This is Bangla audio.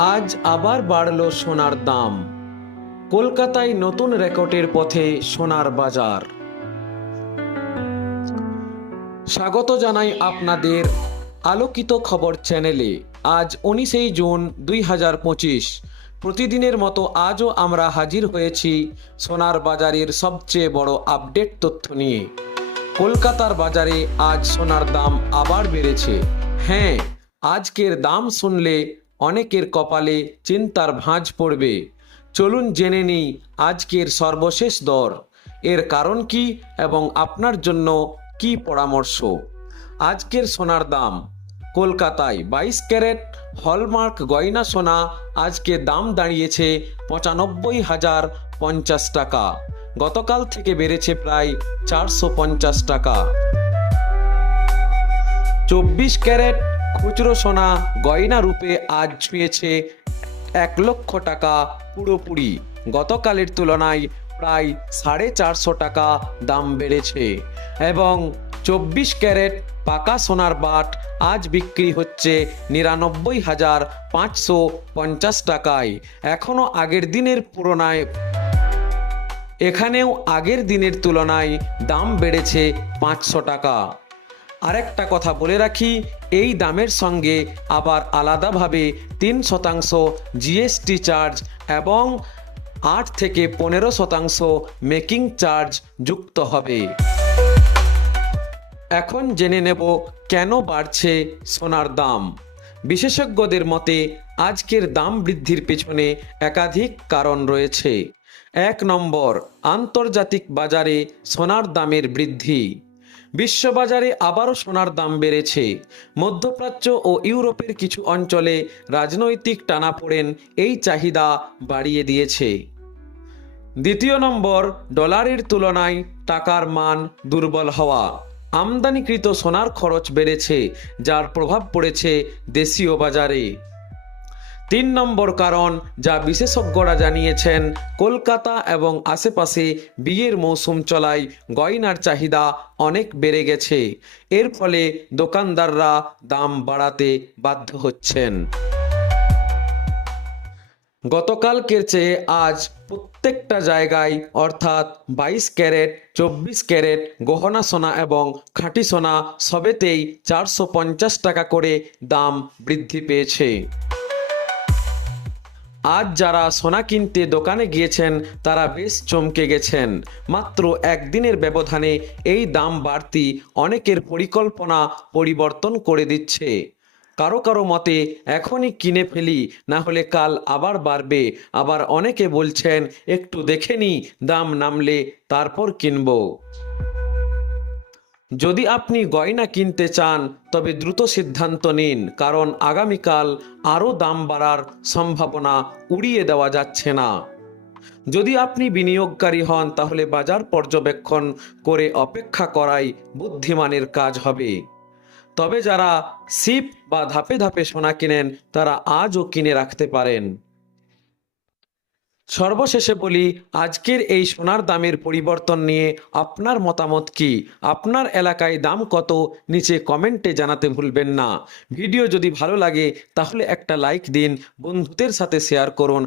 আজ আবার বাড়ল সোনার দাম। কলকাতায় নতুন রেকর্ডের পথে সোনার বাজার। স্বাগত জানাই আপনাদের আলোকিত খবর চ্যানেলে। আজ উনিশেই জুন দুই হাজার পঁচিশ। প্রতিদিনের মতো আজও আমরা হাজির হয়েছি সোনার বাজারের সবচেয়ে বড় আপডেট তথ্য নিয়ে। কলকাতার বাজারে আজ সোনার দাম আবার বেড়েছে। হ্যাঁ আজকের দাম শুনলে অনেকের কপালে চিন্তার ভাঁজ পড়বে। চলুন জেনে নিই আজকের সর্বশেষ দর। এর কারণ কি এবং আপনার জন্য কি পরামর্শ? আজকের সোনার দাম। কলকাতায় বাইশ ক্যারেট, হলমার্ক গয়না সোনা আজকে দাম দাঁড়িয়েছে পঁচানব্বই হাজার পঞ্চাশ টাকা। গতকাল থেকে বেড়েছে প্রায় চারশো পঞ্চাশ টাকা। চব্বিশ ক্যারেট খুচরো সোনা গয়না রূপে আজ ছুঁয়েছে এক লক্ষ টাকা পুরোপুরি। গতকালের তুলনায় প্রায় সাড়ে চারশো টাকা দাম বেড়েছে এবং চব্বিশ ক্যারেট পাকা সোনার বাট আজ বিক্রি হচ্ছে নিরানব্বই হাজার পাঁচশো পঞ্চাশ টাকায়। এখনও আগের দিনের পুরোনায় এখানেও আগের দিনের তুলনায় দাম বেড়েছে পাঁচশো টাকা। আরেকটা কথা বলে রাখি, এই দামের সঙ্গে আবার আলাদাভাবে তিন শতাংশ জিএসটি চার্জ এবং আট থেকে পনেরো শতাংশ মেকিং চার্জ যুক্ত হবে। এখন জেনে নেব কেন বাড়ছে সোনার দাম। বিশেষজ্ঞদের মতে, আজকের দাম বৃদ্ধির পেছনে একাধিক কারণ রয়েছে। এক নম্বর, আন্তর্জাতিক বাজারে সোনার দামের বৃদ্ধি। বিশ্ববাজারে আবারও সোনার দাম বেড়েছে। মধ্যপ্রাচ্য ও ইউরোপের কিছু অঞ্চলে রাজনৈতিক টানাপোড়েন এই চাহিদা বাড়িয়ে দিয়েছে। দ্বিতীয় নম্বর, ডলারের তুলনায় টাকার মান দুর্বল হওয়া। আমদানিকৃত সোনার খরচ বেড়েছে, যার প্রভাব পড়েছে দেশীয় বাজারে। তিন নম্বর কারণ যা বিশেষজ্ঞরা জানিয়েছেন, কলকাতা এবং আশেপাশে বিয়ের মৌসুম চলায় গয়নার চাহিদা অনেক বেড়ে গেছে। এর ফলে দোকানদাররা দাম বাড়াতে বাধ্য হচ্ছেন। গতকালকের চেয়ে আজ প্রত্যেকটা জায়গায় অর্থাৎ বাইশ ক্যারেট, চব্বিশ ক্যারেট, গহনা সোনা এবং খাঁটি সোনা সবেতেই চারশো পঞ্চাশ টাকা করে দাম বৃদ্ধি পেয়েছে। আজ যারা সোনা কিনতে দোকানে গিয়েছেন, তারা বেশ চমকে গেছেন। মাত্র একদিনের ব্যবধানে এই দাম বাড়তি অনেকের পরিকল্পনা পরিবর্তন করে দিচ্ছে। কারও কারও মতে, এখনই কিনে ফেলি, না হলে কাল আবার বাড়বে। আবার অনেকে বলছেন, একটু দেখে নি দাম নামলে তারপর কিনবো। যদি আপনি গয়না কিনতে চান, তবে দ্রুত সিদ্ধান্ত নিন, কারণ আগামীকাল আরও দাম বাড়ার সম্ভাবনা উড়িয়ে দেওয়া যাচ্ছে না। যদি আপনি বিনিয়োগকারী হন, তাহলে বাজার পর্যবেক্ষণ করে অপেক্ষা করাই বুদ্ধিমানের কাজ হবে। তবে যারা সিপ বা ধাপে ধাপে সোনা কিনেন, তারা আজও কিনে রাখতে পারেন। সর্বশেষে বলি, আজকের এই সোনার দামের পরিবর্তন নিয়ে আপনার মতামত কি? আপনার এলাকায় দাম কত? নিচে কমেন্টে জানাতে ভুলবেন না। ভিডিও যদি ভালো লাগে, তাহলে একটা লাইক দিন, বন্ধুদের সাথে শেয়ার করুন।